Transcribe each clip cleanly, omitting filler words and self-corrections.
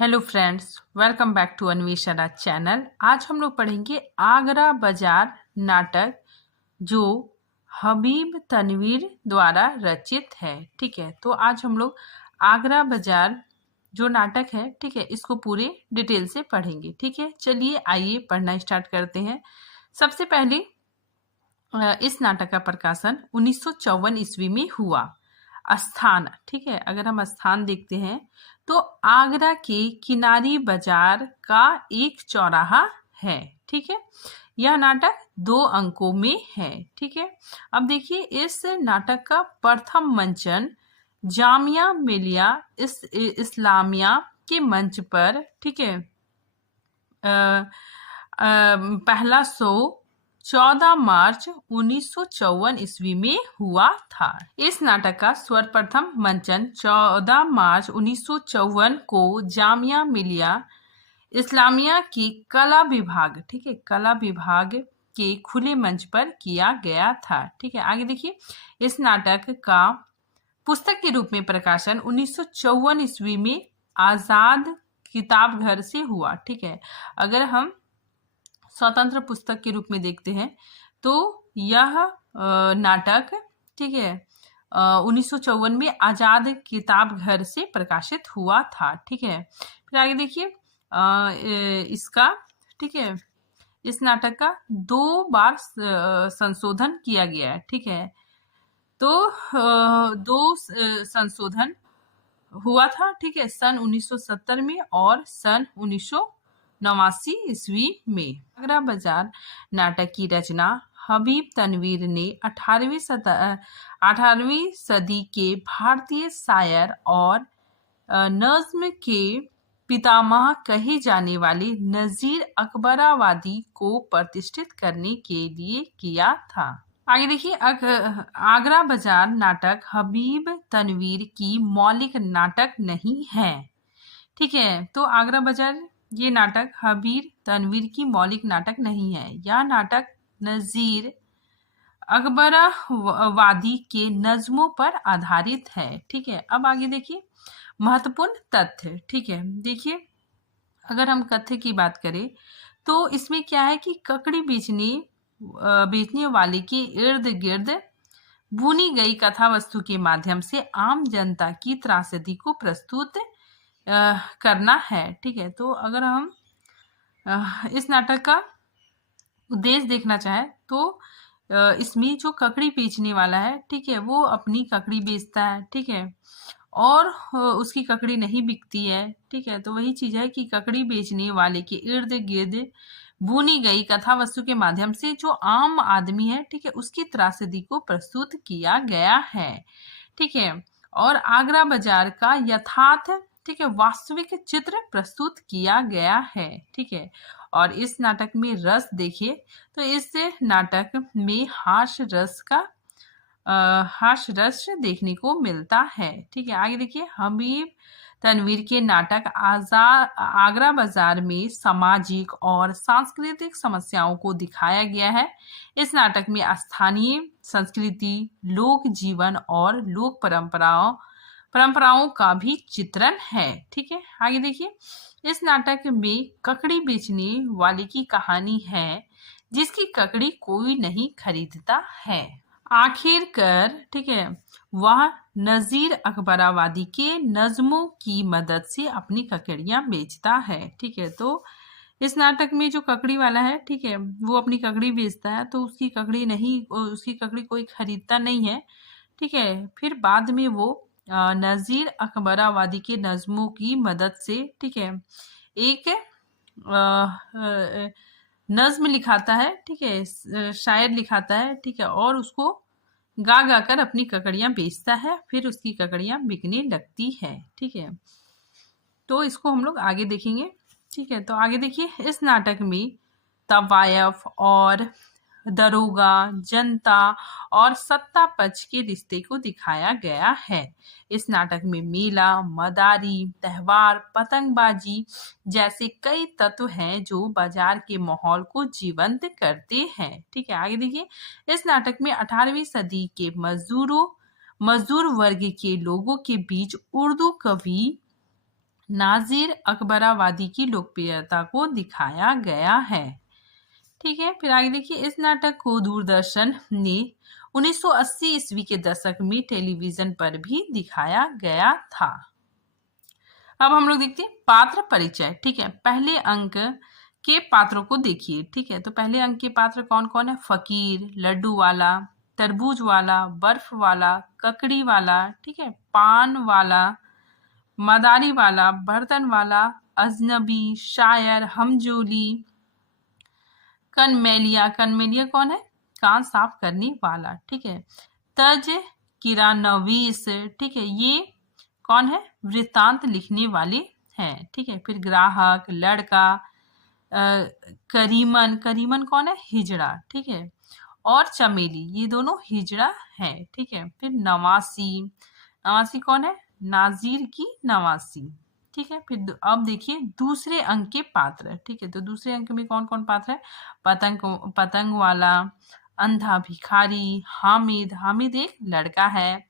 Hello friends, welcome back to Anveshana channel. आज हम लोग पढ़ेंगे आगरा बाजार नाटक जो हबीब तनवीर द्वारा रचित है। ठीक है, तो आज हम लोग आगरा बाजार जो नाटक है, ठीक है, इसको पूरे डिटेल से पढ़ेंगे। ठीक है, चलिए आइए पढ़ना स्टार्ट करते हैं। सबसे पहले इस नाटक का प्रकाशन 1954 ईस्वी में हुआ। स्थान, ठीक है, अगर हम स्थान देखते हैं तो आगरा के किनारी बाजार का एक चौराहा है। ठीक है, यह नाटक 2 अंकों में है। ठीक है, अब देखिए इस नाटक का प्रथम मंचन जामिया मिलिया इस्लामिया के मंच पर, ठीक है, पहला शो 14 मार्च 1954 ईस्वी में हुआ था। इस नाटक का सर्वप्रथम मंचन 14 मार्च 1954 को जामिया मिलिया इस्लामिया की कला विभाग, ठीक है, कला विभाग के खुले मंच पर किया गया था। ठीक है, आगे देखिए इस नाटक का पुस्तक के रूप में प्रकाशन 1954 ईस्वी में आजाद किताब घर से हुआ। ठीक है, अगर हम स्वतंत्र पुस्तक के रूप में देखते हैं तो यह नाटक, ठीक है, 1954 में आजाद किताब घर से प्रकाशित हुआ था। ठीक है, फिर आगे देखिए इसका, ठीक है, इस नाटक का 2 बार संशोधन किया गया है। ठीक है, तो 2 संशोधन हुआ था। ठीक है, सन 1970 में और सन 1989 ईस्वी में। आगरा बाजार नाटक की रचना हबीब तनवीर ने 18वीं सदी के भारतीय शायर और नज्म के पितामह कहे जाने वाले नजीर अकबराबादी को प्रतिष्ठित करने के लिए किया था। आगे देखिए आगरा बाजार नाटक हबीब तनवीर की मौलिक नाटक नहीं है। ठीक है, तो आगरा बाजार ये नाटक हबीब तनवीर की मौलिक नाटक नहीं है। यह नाटक नजीर अकबराबादी के नज्मों पर आधारित है। ठीक है, अब आगे देखिए महत्वपूर्ण तथ्य। ठीक है, देखिए अगर हम कथ्य की बात करें तो इसमें क्या है कि ककड़ी बेचने वाले के इर्द गिर्द बुनी गई कथा वस्तु के माध्यम से आम जनता की त्रासदी को प्रस्तुत करना है। ठीक है, तो अगर हम इस नाटक का उद्देश्य देखना चाहे तो इसमें जो ककड़ी बेचने वाला है, ठीक है, वो अपनी ककड़ी बेचता है। ठीक है, और उसकी ककड़ी नहीं बिकती है। ठीक है, तो वही चीज है कि ककड़ी बेचने वाले के इर्द गिर्द बुनी गई कथा वस्तु के माध्यम से जो आम आदमी है, ठीक है, उसकी त्रासदी को प्रस्तुत किया गया है। ठीक है, और आगरा बाजार का यथार्थ, ठीक है, वास्तविक चित्र प्रस्तुत किया गया है। ठीक है, और इस नाटक में रस देखिए तो इस नाटक में हास्य रस देखने को मिलता है। ठीक है, आगे देखिए हबीब तनवीर के नाटक आगरा बाजार में सामाजिक और सांस्कृतिक समस्याओं को दिखाया गया है। इस नाटक में स्थानीय संस्कृति, लोक जीवन और लोक परंपराओं का भी चित्रण है। ठीक है, आगे देखिए इस नाटक में ककड़ी बेचने वाले की कहानी है जिसकी ककड़ी कोई नहीं खरीदता है। आखिरकार, ठीक है, वह नजीर अकबराबादी के नज्मों की मदद से अपनी ककड़ियां बेचता है। ठीक है, तो इस नाटक में जो ककड़ी वाला है, ठीक है, वो अपनी ककड़ी बेचता है तो उसकी ककड़ी कोई खरीदता नहीं है। ठीक है, फिर बाद में वो नजीर अकबराबादी के नज्मों की मदद से, ठीक है, एक नज्म लिखाता है। ठीक है, शायर लिखाता है। ठीक है, और उसको गा गा कर अपनी ककड़ियां बेचता है, फिर उसकी ककड़ियां बिकने लगती है। ठीक है, तो इसको हम लोग आगे देखेंगे। ठीक है, तो आगे देखिए इस नाटक में तवायफ और दरोगा, जनता और सत्ता पक्ष के रिश्ते को दिखाया गया है। इस नाटक में मेला, मदारी, त्योहार, पतंगबाजी जैसे कई तत्व हैं जो बाजार के माहौल को जीवंत करते हैं। ठीक है, आगे देखिए इस नाटक में 18वीं सदी के मजदूर वर्ग के लोगों के बीच उर्दू कवि नाजिर अकबराबादी की लोकप्रियता को दिखाया गया है। ठीक है, फिर आगे देखिए, इस नाटक को दूरदर्शन ने 1980 ईस्वी के दशक में टेलीविजन पर भी दिखाया गया था। अब हम लोग देखते हैं पात्र परिचय। ठीक है, पहले अंक के पात्रों को देखिए। ठीक है, तो पहले अंक के पात्र कौन कौन है? फकीर, लड्डू वाला, तरबूज वाला, बर्फ वाला, ककड़ी वाला, ठीक है, पान वाला, मदारी वाला, बर्तन वाला, अजनबी, शायर, हमजोली, कनमेलिया। कनमेलिया कौन है? कान साफ करने वाला। ठीक है, तज किरानवीस। ठीक है, ये कौन है? वृत्तांत लिखने वाले हैं। ठीक है, फिर ग्राहक, लड़का, करीमन। करीमन कौन है? हिजड़ा। ठीक है, और चमेली, ये दोनों हिजड़ा है। ठीक है, फिर नवासी। नवासी कौन है? नाजिर की नवासी। ठीक है, फिर अब देखिए दूसरे अंक के पात्र। ठीक है, तो दूसरे अंक में कौन कौन पात्र है? पतंग वाला, अंधा भिखारी, हामिद। हामिद एक लड़का है।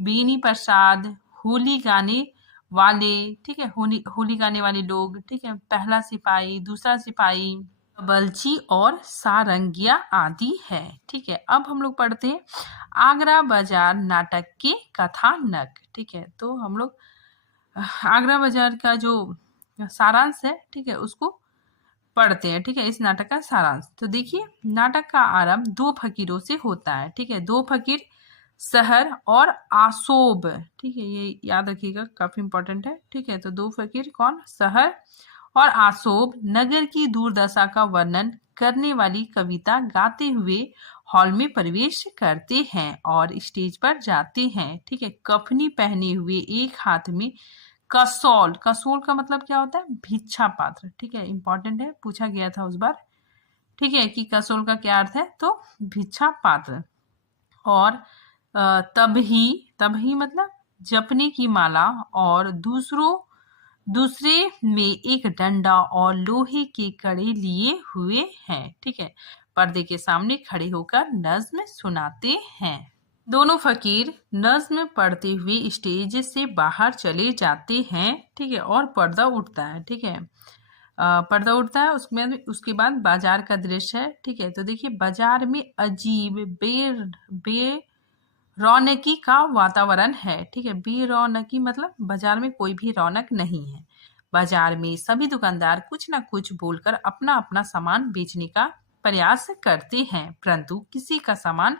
बेनी प्रसाद, होली गाने वाले। ठीक है, होली गाने वाले लोग। ठीक है, पहला सिपाही, दूसरा सिपाही, बलची और सारंगिया आदि है। ठीक है, अब हम लोग पढ़ते हैं आगरा बाजार नाटक के कथानक। ठीक है, तो हम लोग आगरा बाजार का जो सारांश है, ठीक है, उसको पढ़ते हैं। ठीक है, इस नाटक का सारांश। तो देखिए, नाटक का आरंभ दो फकीरों से होता है। ठीक है, दो फकीर सहर और आसोब। ठीक है, ये याद रखिएगा, काफी इंपॉर्टेंट है। ठीक है, तो दो फकीर कौन? सहर और आसोब नगर की दुर्दशा का वर्णन करने वाली कविता गाते हुए हॉल में प्रवेश करते हैं और स्टेज पर जाते हैं। ठीक है, कफनी पहने हुए, एक हाथ में कसौल। कसौल का मतलब क्या होता है? भिक्षा पात्र। ठीक है, इंपॉर्टेंट है, पूछा गया था उस बार। ठीक है, कि कसौल का क्या अर्थ है? तो भिक्षा पात्र। और तबही मतलब जपने की माला, और दूसरे में एक डंडा और लोहे के कड़े लिए हुए हैं। ठीक है, पर्दे के सामने खड़े होकर नज्म सुनाते हैं। दोनों फकीर नज्म पढ़ते हुए स्टेज से बाहर चले जाते हैं। ठीक है, और पर्दा उठता है। ठीक है, पर्दा उठता है, उसके बाद बाजार का दृश्य है। ठीक है, तो देखिए, बाजार में अजीब रौनकी का वातावरण है। ठीक है, बेरौनकी मतलब बाजार में कोई भी रौनक नहीं है। बाजार में सभी दुकानदार कुछ ना कुछ बोलकर अपना अपना सामान बेचने का प्रयास करते हैं, परंतु किसी का सामान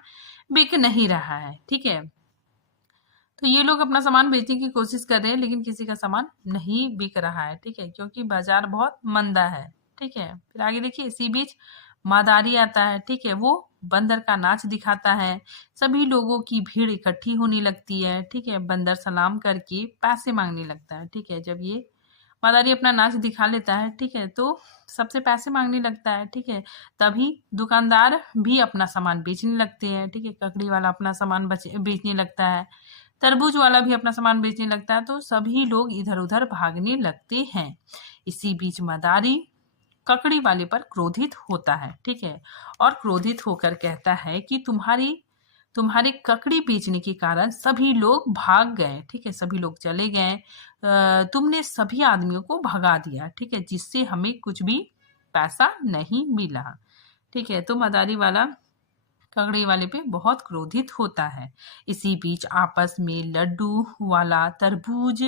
बिक नहीं रहा है। ठीक है, तो ये लोग अपना सामान बेचने की कोशिश कर रहे हैं, लेकिन किसी का सामान नहीं बिक रहा है। ठीक है, क्योंकि बाजार बहुत मंदा है। ठीक है, फिर आगे देखिए, इसी बीच मादारी आता है। ठीक है, वो बंदर का नाच दिखाता है। सभी लोगों की भीड़ इकट्ठी होने लगती है। ठीक है, बंदर सलाम करके पैसे मांगने लगता है। ठीक है, जब ये मादारी अपना नाच दिखा लेता है, ठीक है, तो सबसे पैसे मांगने लगता है। ठीक है, तभी दुकानदार भी अपना सामान बेचने लगते हैं। ठीक है, ककड़ी वाला अपना सामान बेचने लगता है, तरबूज वाला भी अपना सामान बेचने लगता है, तो सभी लोग इधर उधर भागने लगते हैं। इसी बीच मदारी ककड़ी वाले पर क्रोधित होता है। ठीक है, और क्रोधित होकर कहता है कि तुम्हारे ककड़ी बेचने के कारण सभी लोग भाग गए। ठीक है, सभी लोग चले गए, तुमने सभी आदमियों को भगा दिया। ठीक है, जिससे हमें कुछ भी पैसा नहीं मिला। ठीक है, तो मदारी वाला ककड़ी वाले पे बहुत क्रोधित होता है। इसी बीच आपस में लड्डू वाला, तरबूज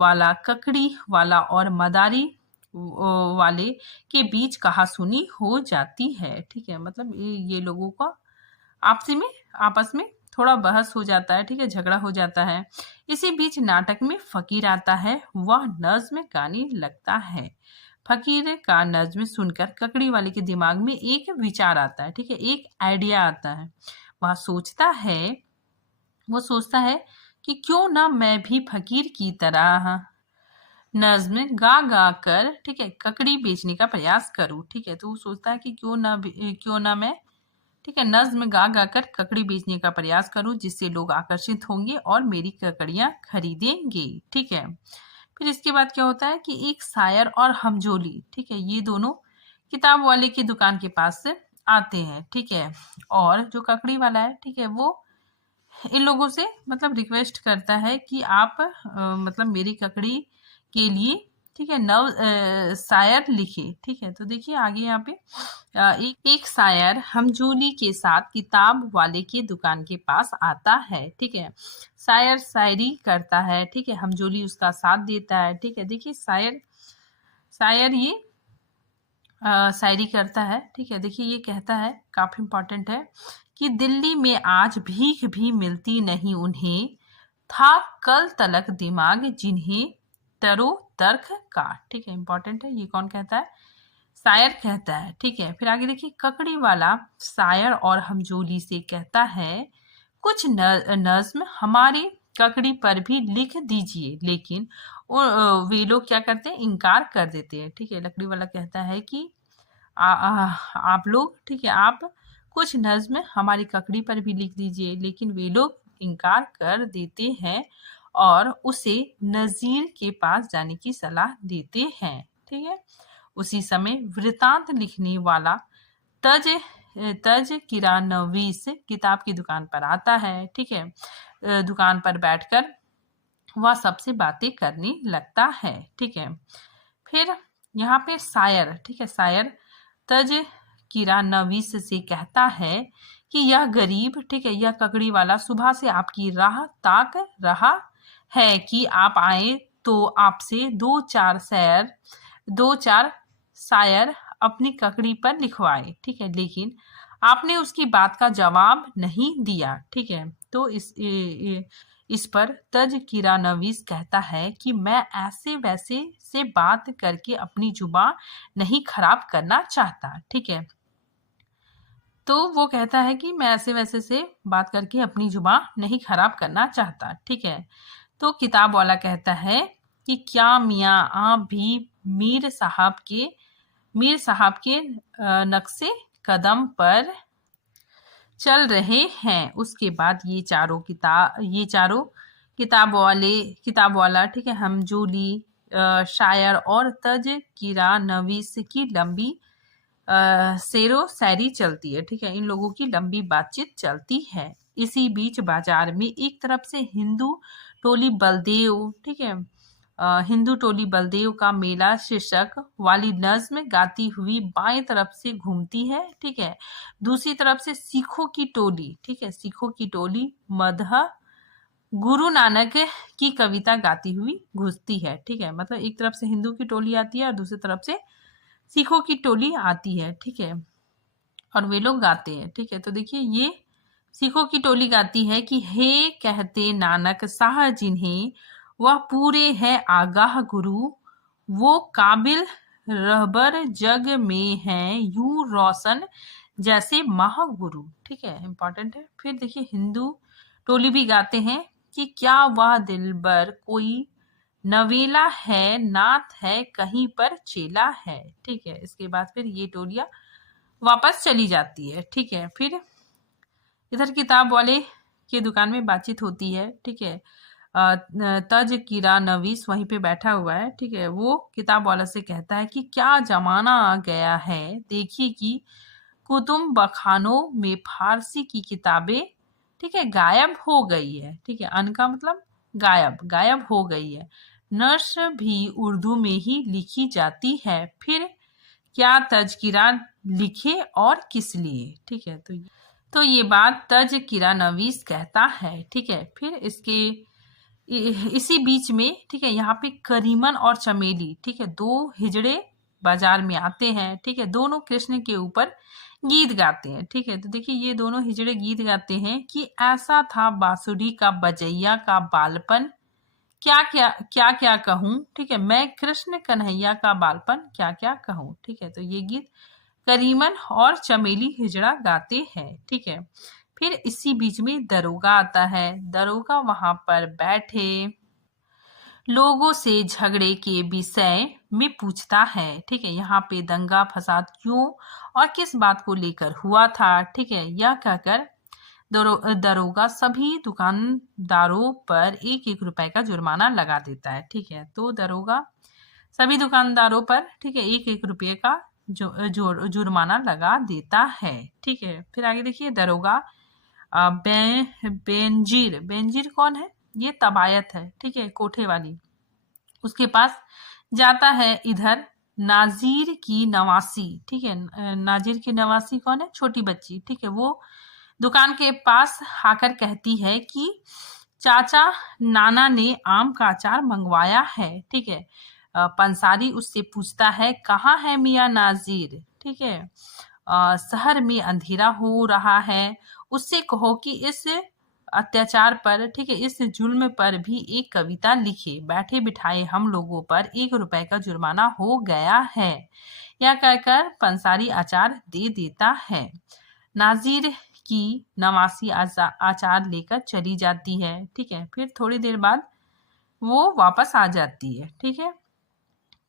वाला, ककड़ी वाला और मदारी वाले के बीच कहासुनी हो जाती है। ठीक है, मतलब ये लोगों का आपस में थोड़ा बहस हो जाता है। ठीक है, झगड़ा हो जाता है। इसी बीच नाटक में फकीर आता है, वह नज्म गाने लगता है। फकीर का नज्म सुनकर ककड़ी वाले के दिमाग में एक विचार आता है। ठीक है, एक आइडिया आता है। वो सोचता है कि क्यों ना मैं भी फकीर की तरह नज्म गा गा कर, ठीक है, ककड़ी बेचने का प्रयास करूं। ठीक है, तो वो सोचता है कि क्यों ना मैं, ठीक है, नज्म गा गा कर ककड़ी बेचने का प्रयास करूं, जिससे लोग आकर्षित होंगे और मेरी ककड़ियां खरीदेंगे। ठीक है, फिर इसके बाद क्या होता है कि एक शायर और हमजोली, ठीक है, ये दोनों किताब वाले की दुकान के पास से आते हैं। ठीक है, और जो ककड़ी वाला है, ठीक है, वो इन लोगों से मतलब रिक्वेस्ट करता है कि आप मतलब मेरी ककड़ी के लिए, ठीक है, नव शायर लिखे। ठीक है, तो देखिए आगे यहाँ पे एक शायर हमजोली के साथ किताब वाले की दुकान के पास आता है। ठीक है, शायर शायरी करता है। ठीक है, हमजोली उसका साथ देता है। ठीक है, देखिए शायर शायर ये शायरी करता है। ठीक है, देखिए ये कहता है, काफी इंपॉर्टेंट है, कि दिल्ली में आज भीख भी मिलती नहीं उन्हें, था कल तलक दिमाग जिन्हें तरो तर्क का। ठीक है, इंपॉर्टेंट है, ये कौन कहता है? शायर कहता है। ठीक है, फिर आगे देखिए, ककड़ी वाला शायर और हमजोली से कहता है, कुछ नज्म हमारी ककड़ी पर भी लिख दीजिए। लेकिन वे लोग क्या करते हैं? इनकार कर देते हैं। ठीक है, लकड़ी वाला कहता है कि आप लोग, ठीक है, आप कुछ नज्म हमारी ककड़ी पर भी लिख दीजिए। लेकिन वे लोग इनकार कर देते हैं और उसे नजीर के पास जाने की सलाह देते हैं। ठीक है, उसी समय वृतांत लिखने वाला तज तज किरानवीस किताब की दुकान पर आता है। ठीक है, दुकान पर बैठकर वह सबसे बातें करने लगता है। ठीक है, फिर यहाँ पे शायर, ठीक है, शायर तज किरानवीस से कहता है कि यह गरीब, ठीक है, यह ककड़ी वाला सुबह से आपकी राह ताक रहा है कि आप आए तो आपसे दो चार शायर अपनी ककड़ी पर लिखवाए। ठीक है, लेकिन आपने उसकी बात का जवाब नहीं दिया। ठीक है, तो इस पर तज किरानवीस कहता है कि मैं ऐसे वैसे से बात करके अपनी जुबान नहीं खराब करना चाहता। ठीक है, तो वो कहता है कि मैं ऐसे वैसे से बात करके अपनी जुबान नहीं खराब करना चाहता। ठीक है, तो किताब वाला कहता है कि क्या मियाँ आप भी मीर साहब के नक्शे कदम पर चल रहे हैं? उसके बाद ये चारों किताब वाला, ठीक है, हमजोली, शायर और तज किरानवीस की लंबी शेरो शायरी चलती है। ठीक है, इन लोगों की लंबी बातचीत चलती है। इसी बीच बाजार में एक तरफ से हिंदू टोली बलदेव, ठीक है, हिंदू टोली बलदेव का मेला शीर्षक वाली नज्म गाती हुई बाएं तरफ से घूमती है। ठीक है, दूसरी तरफ से सिखों की टोली, ठीक है, सिखों की टोली मदह गुरु नानक की कविता गाती हुई घुसती है। ठीक है, मतलब एक तरफ से हिंदू की टोली आती है और दूसरी तरफ से सिखों की टोली आती है। ठीक है, और वे लोग गाते हैं। ठीक है, तो देखिए ये सिखों की टोली गाती है कि हे कहते नानक साह जिन्हें वह पूरे है आगाह गुरु, वो काबिल रहबर जग में है यूं रोशन जैसे महागुरु। ठीक है, इंपॉर्टेंट है। फिर देखिए हिंदू टोली भी गाते हैं कि क्या वह दिलबर कोई नवेला है, नाथ है कहीं पर चेला है। ठीक है, इसके बाद फिर ये टोलियां वापस चली जाती है। ठीक है, फिर इधर किताब वाले की दुकान में बातचीत होती है। ठीक है, तज किरानवीस वहीं पे बैठा हुआ है। ठीक है, वो किताब वाला से कहता है कि क्या जमाना आ गया है, देखिए कि कुतुब बखानों में फारसी की किताबें, ठीक है, गायब हो गई है। ठीक है, अन का मतलब गायब हो गई है। नस्र भी उर्दू में ही लिखी जाती है। फिर क्या तज़किरा लिखे और किस लिए? ठीक है, तो ये बात तज किरानवीस कहता है। ठीक है, फिर इसी बीच में, ठीक है, यहाँ पे करीमन और चमेली, ठीक है, दो हिजड़े बाजार में आते हैं। ठीक है, दोनों कृष्ण के ऊपर गीत गाते हैं। ठीक है, तो देखिए ये दोनों हिजड़े गीत गाते हैं कि ऐसा था बांसुरी का बजैया का बालपन, क्या क्या कहूँ। ठीक है, मैं कृष्ण कन्हैया का बालपन क्या क्या कहूँ। ठीक है, तो ये गीत करीमन और चमेली हिजड़ा गाते हैं। ठीक है, फिर इसी बीच में दरोगा आता है। दरोगा वहां पर बैठे लोगों से झगड़े के विषय में पूछता है। ठीक है, यहाँ पे दंगा फसाद क्यों और किस बात को लेकर हुआ था। ठीक है, यह कहकर दरोगा सभी दुकानदारों पर 1-1 रुपए का जुर्माना लगा देता है। ठीक है, तो दरोगा सभी दुकानदारों पर, ठीक है, 1-1 रुपये का जुर्माना लगा देता है। ठीक है, फिर आगे देखिए दरोगा बेंजीर कौन है? ये तबायत है। ठीक है, कोठे वाली। उसके पास जाता है इधर नाजिर की नवासी, ठीक है। नाजिर की नवासी कौन है? छोटी बच्ची, ठीक है। वो दुकान के पास आकर कहती है कि चाचा, नाना ने आम का अचार मंगवाया है, ठीक है। पंसारी उससे पूछता है, कहाँ है मियाँ नाजिर, ठीक है। शहर में अंधेरा हो रहा है, उससे कहो कि इस अत्याचार पर, ठीक है, इस जुल्म पर भी एक कविता लिखे, बैठे बिठाए हम लोगों पर 1 रुपए का जुर्माना हो गया है। यह कहकर पंसारी अचार दे देता है। नाजिर की नवासी अचार लेकर चली जाती है, ठीक है। फिर थोड़ी देर बाद वो वापस आ जाती है, ठीक है।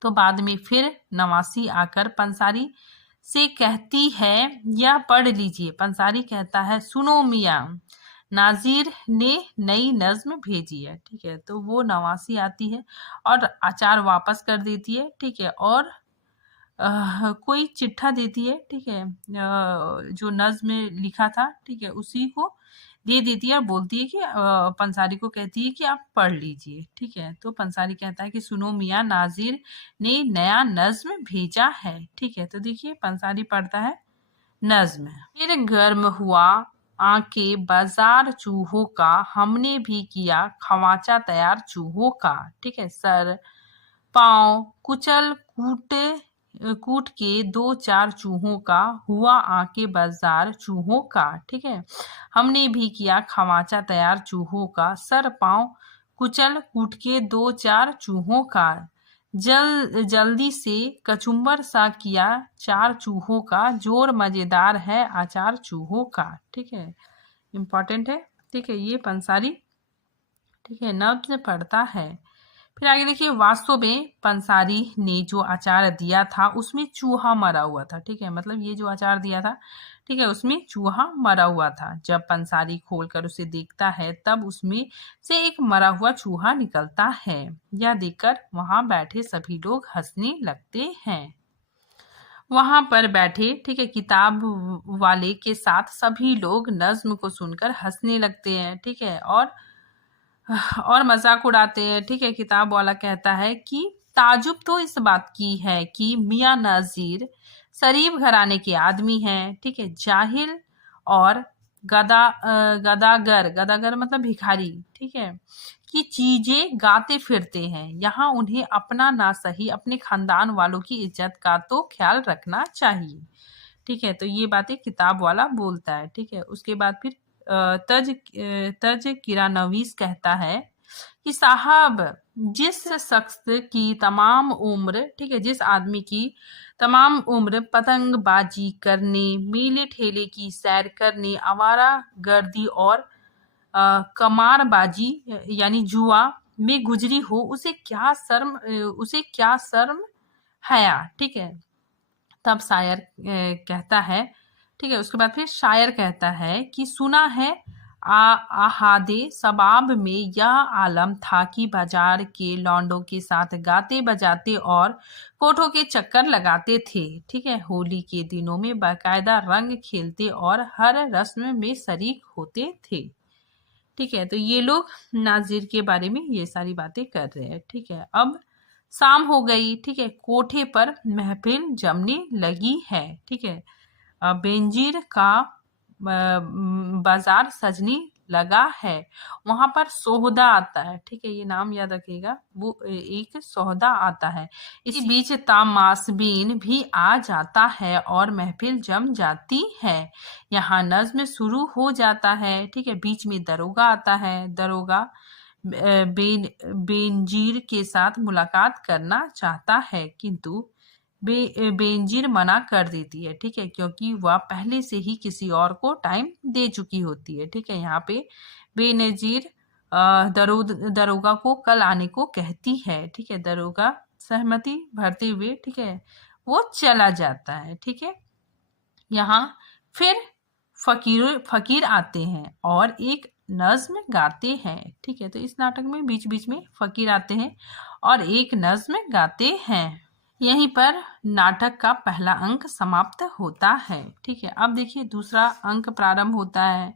तो बाद में फिर नवासी आकर पंसारी से कहती है, यह पढ़ लीजिए। पंसारी कहता है, सुनो मियाँ, नाजिर ने नई नज्म भेजी है, ठीक है। तो वो नवासी आती है और अचार वापस कर देती है, ठीक है। और कोई चिट्ठा देती है, ठीक है। जो नज्म में लिखा था, ठीक है, उसी को दे देती है और बोलती है कि पंसारी को कहती है कि आप पढ़ लीजिए, ठीक है। तो पंसारी कहता है कि सुनो मियाँ, नाजिर ने नया नज्म भेजा है, ठीक है। तो देखिए पंसारी पढ़ता है नज्म। फिर गर्म हुआ आके बाजार चूहों का, हमने भी किया खवाचा तैयार चूहों का, ठीक है। सर पाँव कुचल कूट के 2-4 चूहों का, हुआ आके बाजार चूहों का, ठीक है। हमने भी किया खवाचा तैयार चूहों का, सर पाँव कुचल कूट के 2-4 चूहों का, जल्दी से कचुम्बर सा किया 4 चूहों का, जोर मजेदार है अचार चूहों का, ठीक है। इम्पोर्टेंट है, ठीक है। ये पंसारी, ठीक है, नब्ज पढ़ता है। फिर आगे देखिए, वास्तव में पंसारी ने जो अचार दिया था उसमें चूहा मरा हुआ था, ठीक है। मतलब ये जो अचार दिया था, ठीक है, उसमें चूहा मरा हुआ था। जब पंसारी खोलकर उसे देखता है तब उसमें से एक मरा हुआ चूहा निकलता है। यह देखकर वहां बैठे सभी लोग हंसने लगते हैं। वहां पर बैठे, ठीक है, किताब वाले के साथ सभी लोग नज्म को सुनकर हंसने लगते हैं, ठीक है। और मजाक उड़ाते हैं, ठीक है। किताब वाला कहता है कि ताजुब तो इस बात की है कि मियाँ नाजिर शरीफ घराने के आदमी हैं, ठीक है, जाहिल और गदागर मतलब भिखारी, ठीक है, की चीजें गाते फिरते हैं। यहाँ उन्हें अपना ना सही अपने खानदान वालों की इज्जत का तो ख्याल रखना चाहिए, ठीक है। तो ये बातें किताब वाला बोलता है, ठीक है। उसके बाद फिर तज किरानवीस कहता है कि साहब, जिस शख्स की तमाम उम्र, ठीक है, जिस आदमी की तमाम उम्र पतंगबाजी करने, मेले ठेले की सैर करने, आवारा गर्दी और कमारबाजी यानी जुआ में गुजरी हो, उसे क्या शर्म हया, ठीक है। तब शायर कहता है, ठीक है। उसके बाद फिर शायर कहता है कि सुना है आहादे सबाब में यह आलम था कि बाजार के लौंडों के साथ गाते बजाते और कोठों के चक्कर लगाते थे, ठीक है। होली के दिनों में बाकायदा रंग खेलते और हर रस्म में शरीक होते थे, ठीक है। तो ये लोग नाजिर के बारे में ये सारी बातें कर रहे हैं, ठीक है। अब शाम हो गई, ठीक है। कोठे पर महफिल जमने लगी है, ठीक है। बेंजीर का बाजार सजने लगा है। वहां पर सोहदा आता है, ठीक है, ये नाम याद रखिएगा। वो एक सोहदा आता है। इसी बीच तामासबीन भी आ जाता है और महफिल जम जाती है। यहाँ नज्म शुरू हो जाता है, ठीक है। बीच में दरोगा आता है। दरोगा बेंजीर के साथ मुलाकात करना चाहता है, किंतु बेंजीर मना कर देती है, ठीक है, क्योंकि वह पहले से ही किसी और को टाइम दे चुकी होती है, ठीक है। यहाँ पे बेनजीर दरोगा को कल आने को कहती है, ठीक है। दरोगा सहमति भरते हुए, ठीक है, वो चला जाता है, ठीक है। यहाँ फिर फकीर आते हैं और एक नज्म गाते हैं, ठीक है। तो इस नाटक में बीच बीच में फकीर आते हैं और एक नज्म गाते हैं। यहीं पर नाटक का पहला अंक समाप्त होता है, ठीक है। अब देखिए दूसरा अंक प्रारंभ होता है,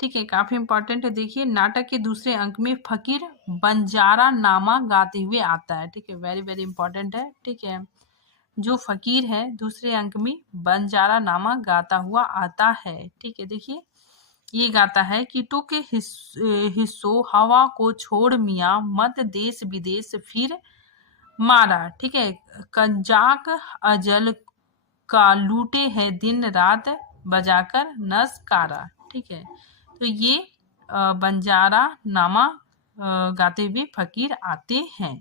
ठीक है, काफी इंपॉर्टेंट है। देखिए, नाटक के दूसरे अंक में फकीर बंजारा नामा गाते हुए आता है। ठीक है, वेरी वेरी इंपॉर्टेंट है। ठीक है, जो फकीर है दूसरे अंक में बंजारा नामा गाता हुआ आता है। ठीक है, देखिए ये गाता है कि टू के हिस्सों हवा को छोड़ मियाँ मत देश विदेश फिर मारा। ठीक है, कंजाक अजल का लूटे है दिन रात बजाकर नसकारा। ठीक है, तो ये बंजारा नामा गाते हुए फकीर आते हैं।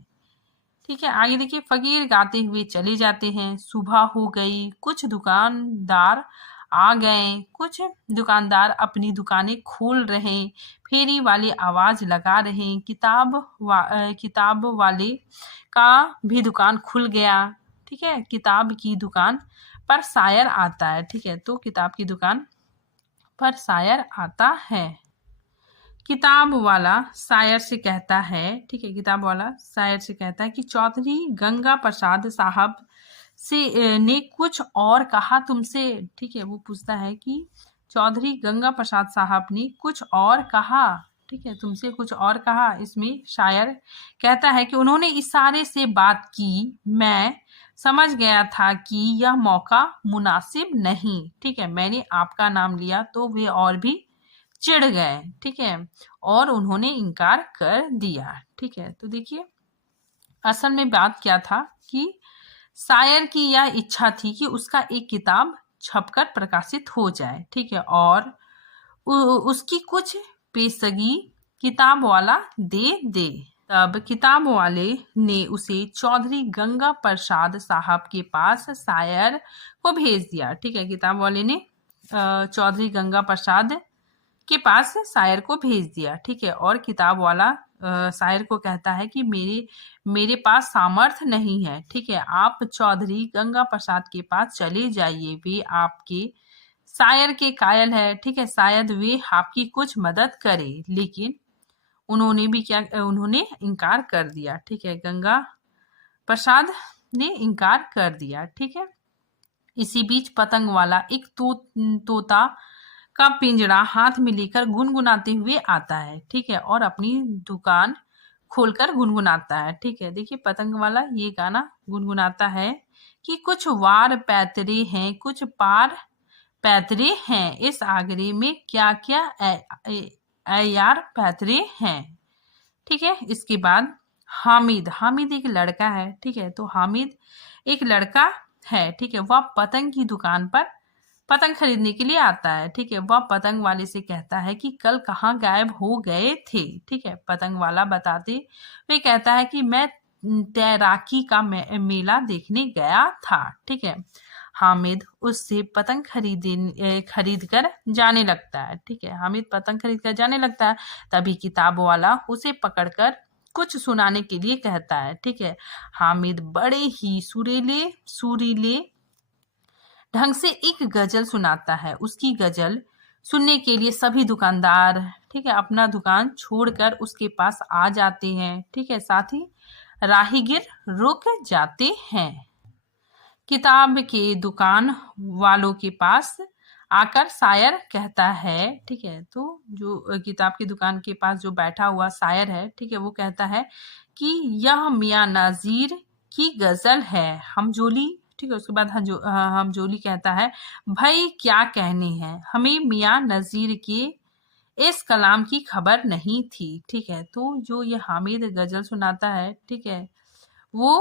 ठीक है, आगे देखिए, फकीर गाते हुए चले जाते हैं। सुबह हो गई, कुछ दुकानदार आ गए, कुछ दुकानदार अपनी दुकानें खोल रहे, फेरी वाले आवाज लगा रहे, किताब वाले का भी दुकान खुल गया। ठीक है, किताब की दुकान पर शायर आता है। ठीक है, तो किताब की दुकान पर शायर आता है। किताब वाला शायर से कहता है, ठीक है, किताब वाला शायर से कहता है कि चौधरी गंगा प्रसाद साहब से ने कुछ और कहा तुमसे। ठीक है, वो पूछता है कि चौधरी गंगा प्रसाद साहब ने कुछ और कहा। ठीक है, तुमसे कुछ और कहा। इसमें शायर कहता है कि उन्होंने इशारे से बात की, मैं समझ गया था कि यह मौका मुनासिब नहीं। ठीक है, मैंने आपका नाम लिया तो वे और भी चिढ़ गए। ठीक है, और उन्होंने इनकार कर दिया। ठीक है, तो देखिए असल में बात क्या था कि शायर की यह इच्छा थी कि उसका एक किताब छपकर प्रकाशित हो जाए। ठीक है, और उसकी कुछ पेशगी किताब वाला दे। तब किताब वाले ने उसे चौधरी गंगा प्रसाद साहब के पास शायर को भेज दिया। ठीक है, किताब वाले ने चौधरी गंगा प्रसाद के पास शायर को भेज दिया। ठीक है, और किताब वाला शायर को कहता है कि मेरे पास सामर्थ्य नहीं है। ठीक है, आप चौधरी गंगा प्रसाद के पास चले जाइए, वे आपके शायर के कायल है। ठीक है, शायद वे आपकी कुछ मदद करे। लेकिन उन्होंने इनकार कर दिया। ठीक है, गंगा प्रसाद ने इनकार कर दिया। ठीक है, इसी बीच पतंग वाला एक तोता का पिंजरा हाथ में लेकर गुनगुनाते हुए आता है। ठीक है, और अपनी दुकान खोलकर गुनगुनाता है। ठीक है, देखिए पतंग वाला ये गाना गुनगुनाता है कि कुछ वार पैतरे हैं, कुछ पार पैतरे हैं, इस आगरे में क्या क्या यार पैतरे हैं। ठीक है, इसके बाद हामिद एक लड़का है। ठीक है, तो हामिद एक लड़का है। ठीक है, वह पतंग की दुकान पर पतंग खरीदने के लिए आता है। ठीक है, वह पतंग वाले से कहता है कि कल कहाँ गायब हो गए थे। ठीक है, पतंग वाला बताते वे कहता है कि मैं तैराकी का मेला देखने गया था। ठीक है, हामिद उससे पतंग खरीद कर जाने लगता है। ठीक है, हामिद पतंग खरीद कर जाने लगता है। तभी किताब वाला उसे पकड़कर कुछ सुनाने के लिए कहता है। ठीक है, हामिद बड़े ही सुरीले ढंग से एक गजल सुनाता है। उसकी गजल सुनने के लिए सभी दुकानदार, ठीक है, अपना दुकान छोड़कर उसके पास आ जाते हैं। ठीक है, साथ ही राहगीर रुक जाते हैं। किताब के दुकान वालों के पास आकर शायर कहता है, ठीक है, तो जो किताब की दुकान के पास जो बैठा हुआ शायर है, ठीक है, वो कहता है कि यह मियाँ नाजीर की गजल है। हमजोली, ठीक है, उसके बाद हमजोली कहता है भाई क्या कहने हैं, हमें मियाँ नजीर के इस कलाम की खबर नहीं थी। ठीक है, तो जो ये हामिद गजल सुनाता है, ठीक है, वो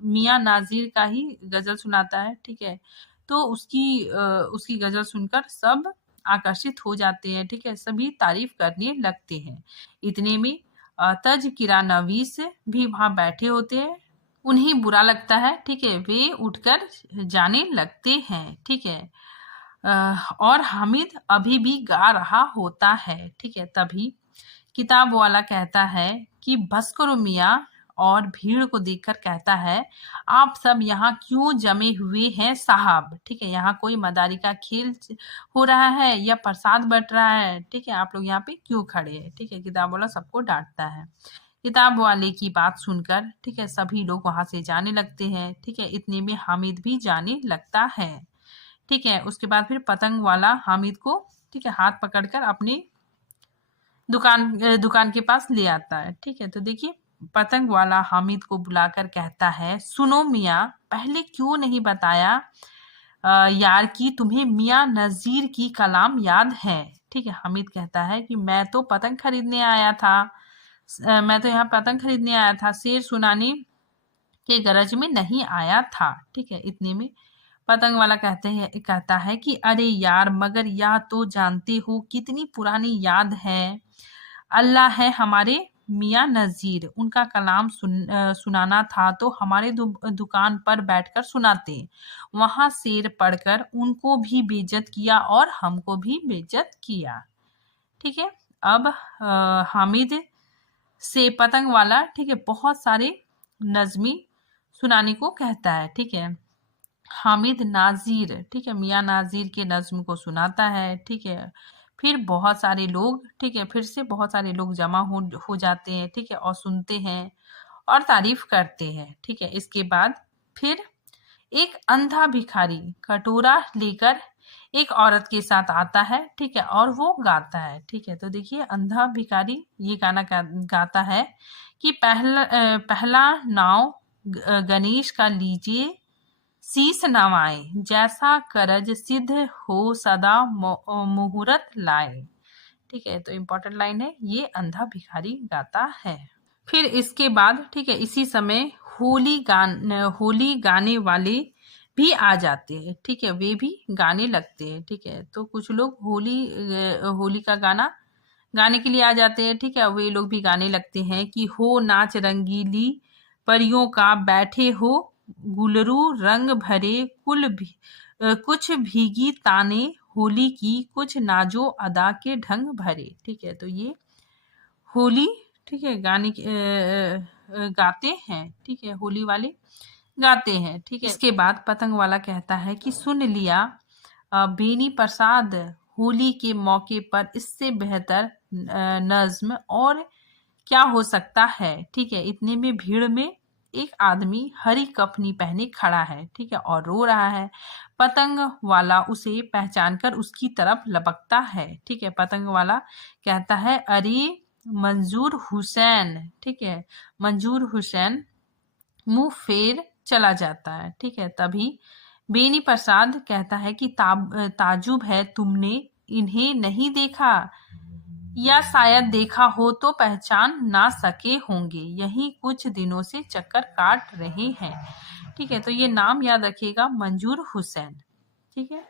मियाँ नाजिर का ही गजल सुनाता है। ठीक है, तो उसकी गजल सुनकर सब आकर्षित हो जाते हैं। ठीक है, सभी तारीफ करने लगते हैं। इतने में तज़किरा नवीस भी वहां बैठे होते हैं। उन्हें बुरा लगता है। ठीक है, वे उठकर जाने लगते हैं। ठीक है, और हामिद अभी भी गा रहा होता है। ठीक है, तभी किताब वाला कहता है कि बस करो मियाँ, और भीड़ को देखकर कहता है आप सब यहाँ क्यों जमे हुए हैं साहब। ठीक है, यहाँ कोई मदारी का खेल हो रहा है या प्रसाद बट रहा है। ठीक है, आप लोग यहाँ पे क्यों खड़े हैं। ठीक है, किताब वाला सबको डांटता है। किताब वाले की बात सुनकर, ठीक है, सभी लोग वहां से जाने लगते हैं। ठीक है, इतने में हामिद भी जाने लगता है। ठीक है, उसके बाद फिर पतंग वाला हामिद को ठीक है, हाथ पकड़कर अपनी दुकान के पास ले आता है। ठीक है, तो देखिए पतंग वाला हामिद को बुलाकर कहता है, सुनो मियाँ, पहले क्यों नहीं बताया यार कि तुम्हें मियाँ नजीर की कलाम याद है। ठीक है, हामिद कहता है कि मैं तो पतंग खरीदने आया था, मैं तो यहाँ पतंग खरीदने आया था, शेर सुनाने के गरज में नहीं आया था। ठीक है, इतने में पतंग वाला कहता है कि अरे यार, मगर यह तो जानते हो कितनी पुरानी याद है। अल्लाह है हमारे मियाँ नज़ीर, उनका कलाम सुनाना था तो हमारे दुकान पर बैठकर सुनाते, वहां शेर पढ़कर उनको भी बेइज्जत किया और हमको भी बेइज्जत किया। ठीक है, अब हामिद से पतंग वाला, ठीक है, बहुत सारे नज़मी सुनाने को कहता है। ठीक है, हामिद नाजीर, ठीक है, मियाँ नाजीर के नज्म को सुनाता है। ठीक है, फिर बहुत सारे लोग, ठीक है, फिर से बहुत सारे लोग जमा हो जाते हैं। ठीक है, और सुनते हैं और तारीफ करते हैं। ठीक है, इसके बाद फिर एक अंधा भिखारी कटोरा लेकर एक औरत के साथ आता है। ठीक है, और वो गाता है। ठीक है, तो देखिए अंधा भिखारी ये गाना गाता है कि पहला नाव गणेश का लीजिए, शीस नवाए, जैसा करज सिद्ध हो सदा मुहूर्त लाए। ठीक है, तो इम्पोर्टेंट लाइन है, ये अंधा भिखारी गाता है। फिर इसके बाद, ठीक है, इसी समय होली गाने वाले भी आ जाते हैं। ठीक है, वे भी गाने लगते हैं। ठीक है, तो कुछ लोग होली का गाना गाने के लिए आ जाते हैं। ठीक है, वे लोग भी गाने लगते हैं कि हो नाच रंगीली परियों का, बैठे हो गुलरू रंग भरे कुछ भीगी ताने होली की, कुछ नाजो अदा के ढंग भरे। ठीक है, तो ये होली, ठीक है, गाते हैं। ठीक है, होली वाले गाते हैं। ठीक है, इसके बाद पतंग वाला कहता है कि सुन लिया बेनी प्रसाद, होली के मौके पर इससे बेहतर नज्म और क्या हो सकता है। ठीक है, इतने में भीड़ में एक आदमी हरी कफनी पहने खड़ा है। ठीक है, और रो रहा है। पतंग वाला उसे पहचानकर उसकी तरफ लपकता है। ठीक है, पतंग वाला कहता है, अरे मंजूर हुसैन। ठीक है, मंजूर हुसैन मुंह फेर चला जाता है। ठीक है, तभी बेनी प्रसाद कहता है कि ताजुब है, तुमने इन्हें नहीं देखा, या शायद देखा हो तो पहचान ना सके होंगे, यही कुछ दिनों से चक्कर काट रहे हैं। ठीक है, तो ये नाम याद रखिएगा, मंजूर हुसैन। ठीक है,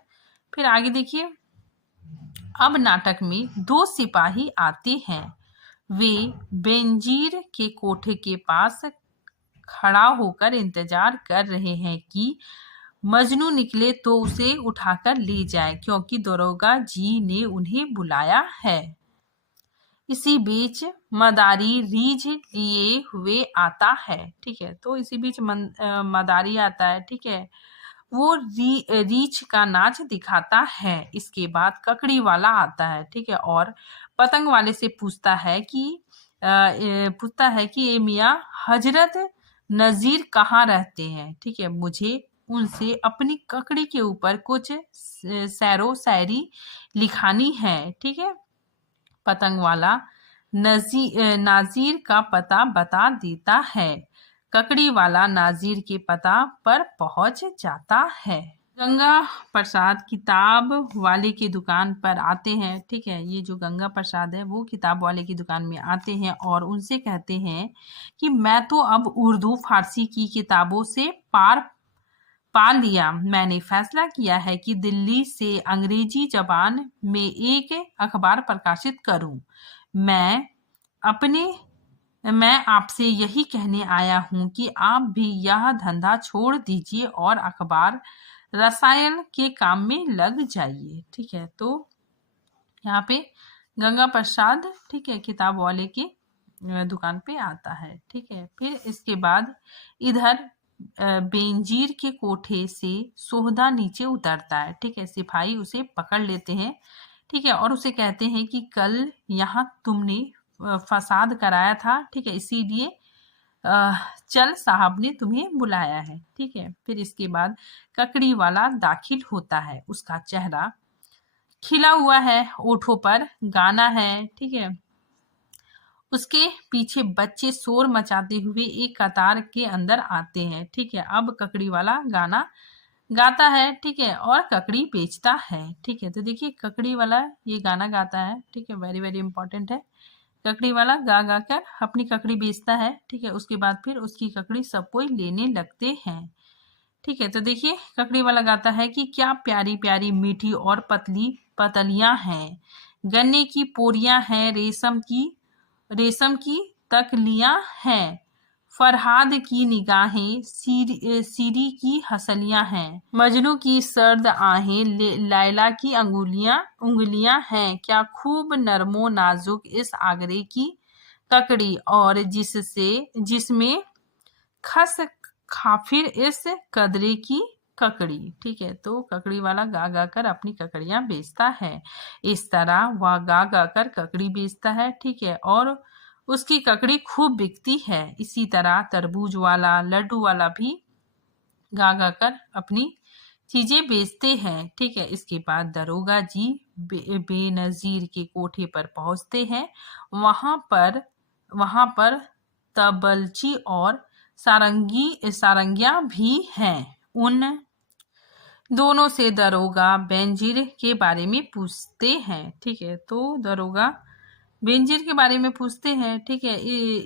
फिर आगे देखिए, अब नाटक में दो सिपाही आते हैं। वे बेंजीर के कोठे के पास खड़ा होकर इंतजार कर रहे हैं कि मजनू निकले तो उसे उठाकर ले जाए, क्योंकि दरोगा जी ने उन्हें बुलाया है। इसी बीच मदारी रीछ लिए हुए आता है। ठीक है, तो इसी बीच मदारी आता है। ठीक है, वो रीछ का नाच दिखाता है। इसके बाद ककड़ी वाला आता है। ठीक है, और पतंग वाले से पूछता है कि ये मियाँ हजरत नजीर कहाँ रहते हैं। ठीक है, मुझे उनसे अपनी ककड़ी के ऊपर कुछ सैरो शायरी लिखानी है। ठीक है, पतंग वाला नाजीर का पता बता देता है। ककड़ी वाला नाजीर के पता पर पहुंच जाता है। गंगा प्रसाद किताब वाले की दुकान पर आते हैं। ठीक है, ये जो गंगा प्रसाद है वो किताब वाले की दुकान में आते हैं और उनसे कहते हैं कि मैं तो अब उर्दू फारसी की किताबों से पार पा लिया। मैंने फैसला किया है कि दिल्ली से अंग्रेजी जबान में एक अखबार प्रकाशित करूं। मैं आपसे यही कहने आया हूं कि आप भी यह धंधा छोड़ दीजिए और अखबार रसायन के काम में लग जाइए। ठीक है, तो यहाँ पे गंगा प्रसाद, ठीक है, किताब वाले की दुकान पे आता है। ठीक है, फिर इसके बाद इधर बेंजीर के कोठे से सोहदा नीचे उतरता है। ठीक है, सिपाही उसे पकड़ लेते हैं। ठीक है, और उसे कहते हैं कि कल यहाँ तुमने फसाद कराया था। ठीक है, इसीलिए चल साहब ने तुम्हें बुलाया है। ठीक है, फिर इसके बाद ककड़ी वाला दाखिल होता है। उसका चेहरा खिला हुआ है, ओठों पर गाना है, ठीक है। उसके पीछे बच्चे शोर मचाते हुए एक कतार के अंदर आते हैं, ठीक है। अब ककड़ी वाला गाना गाता है, ठीक है, और ककड़ी बेचता है, ठीक है। तो देखिए ककड़ी वाला ये गाना गाता है, ठीक है, वेरी वेरी इंपॉर्टेंट है। ककड़ी वाला गा गा कर अपनी ककड़ी बेचता है, ठीक है। उसके बाद फिर उसकी ककड़ी सब कोई लेने लगते हैं, ठीक है। तो देखिए ककड़ी वाला गाता है कि क्या प्यारी प्यारी मीठी और पतली पतलियां हैं, गन्ने की पोरियां हैं, रेशम की तकलियां हैं, फरहाद की निगाहें सीरी की हंसलियां हैं, मजनू की सर्द आहें, लैला की उंगलियां हैं, क्या खूब नरमो नाजुक इस आगरे की ककड़ी, और जिसमें खस खाफिर इस कदरे की ककड़ी, ठीक है। तो ककड़ी वाला गा गा कर अपनी ककड़ियां बेचता है। इस तरह वह गा गा कर ककड़ी बेचता है, ठीक है, और उसकी ककड़ी खूब बिकती है। इसी तरह तरबूज वाला, लड्डू वाला भी गा गा कर अपनी चीजें बेचते हैं, ठीक है। इसके बाद दरोगा जी बेनजीर के कोठे पर पहुंचते हैं। वहां पर तबलची और सारंगिया भी हैं। उन दोनों से दरोगा बेंजीर के बारे में पूछते हैं, ठीक है। तो दरोगा बेंजीर के बारे में पूछते हैं, ठीक है।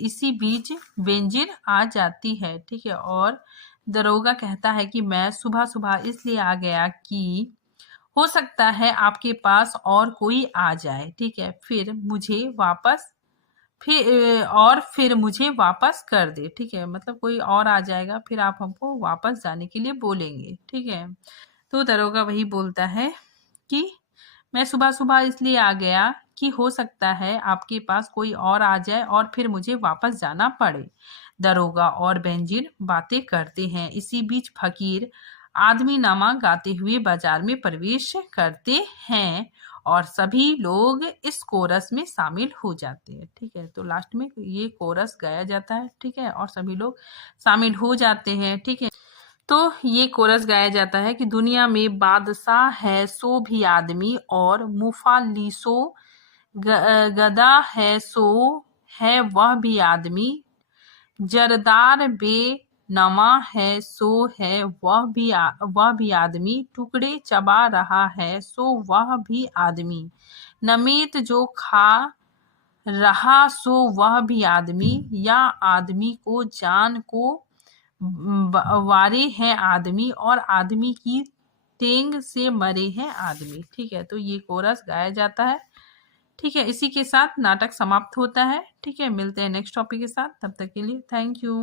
इसी बीच बेंजीर आ जाती है, ठीक है, और दरोगा कहता है कि मैं सुबह सुबह इसलिए आ गया कि हो सकता है आपके पास और कोई आ जाए, ठीक है, फिर मुझे वापस कर दे, ठीक है। मतलब कोई और आ जाएगा, फिर आप हमको वापस जाने के लिए बोलेंगे, ठीक है। तो दरोगा वही बोलता है कि मैं सुबह सुबह इसलिए आ गया कि हो सकता है आपके पास कोई और आ जाए और फिर मुझे वापस जाना पड़े। दरोगा और बेंजीर बातें करते हैं। इसी बीच फकीर आदमी नामा गाते हुए बाजार में प्रवेश करते हैं और सभी लोग इस कोरस में शामिल हो जाते हैं, ठीक है। तो लास्ट में ये कोरस गाया जाता है, ठीक है, और सभी लोग शामिल हो जाते हैं, ठीक है। तो ये कोरस गाया जाता है कि दुनिया में बादशाह है सो भी आदमी, और मुफालिसो गदा है सो है वह भी आदमी, जरदार बेनमा है सो है वह भी आदमी, टुकड़े चबा रहा है सो वह भी आदमी, नमेत जो खा रहा सो वह भी आदमी, या आदमी को जान को वारे हैं आदमी, और आदमी की तेंग से मरे हैं आदमी, ठीक है। तो ये कोरस गाया जाता है, ठीक है। इसी के साथ नाटक समाप्त होता है, ठीक है। मिलते हैं नेक्स्ट टॉपिक के साथ, तब तक के लिए थैंक यू।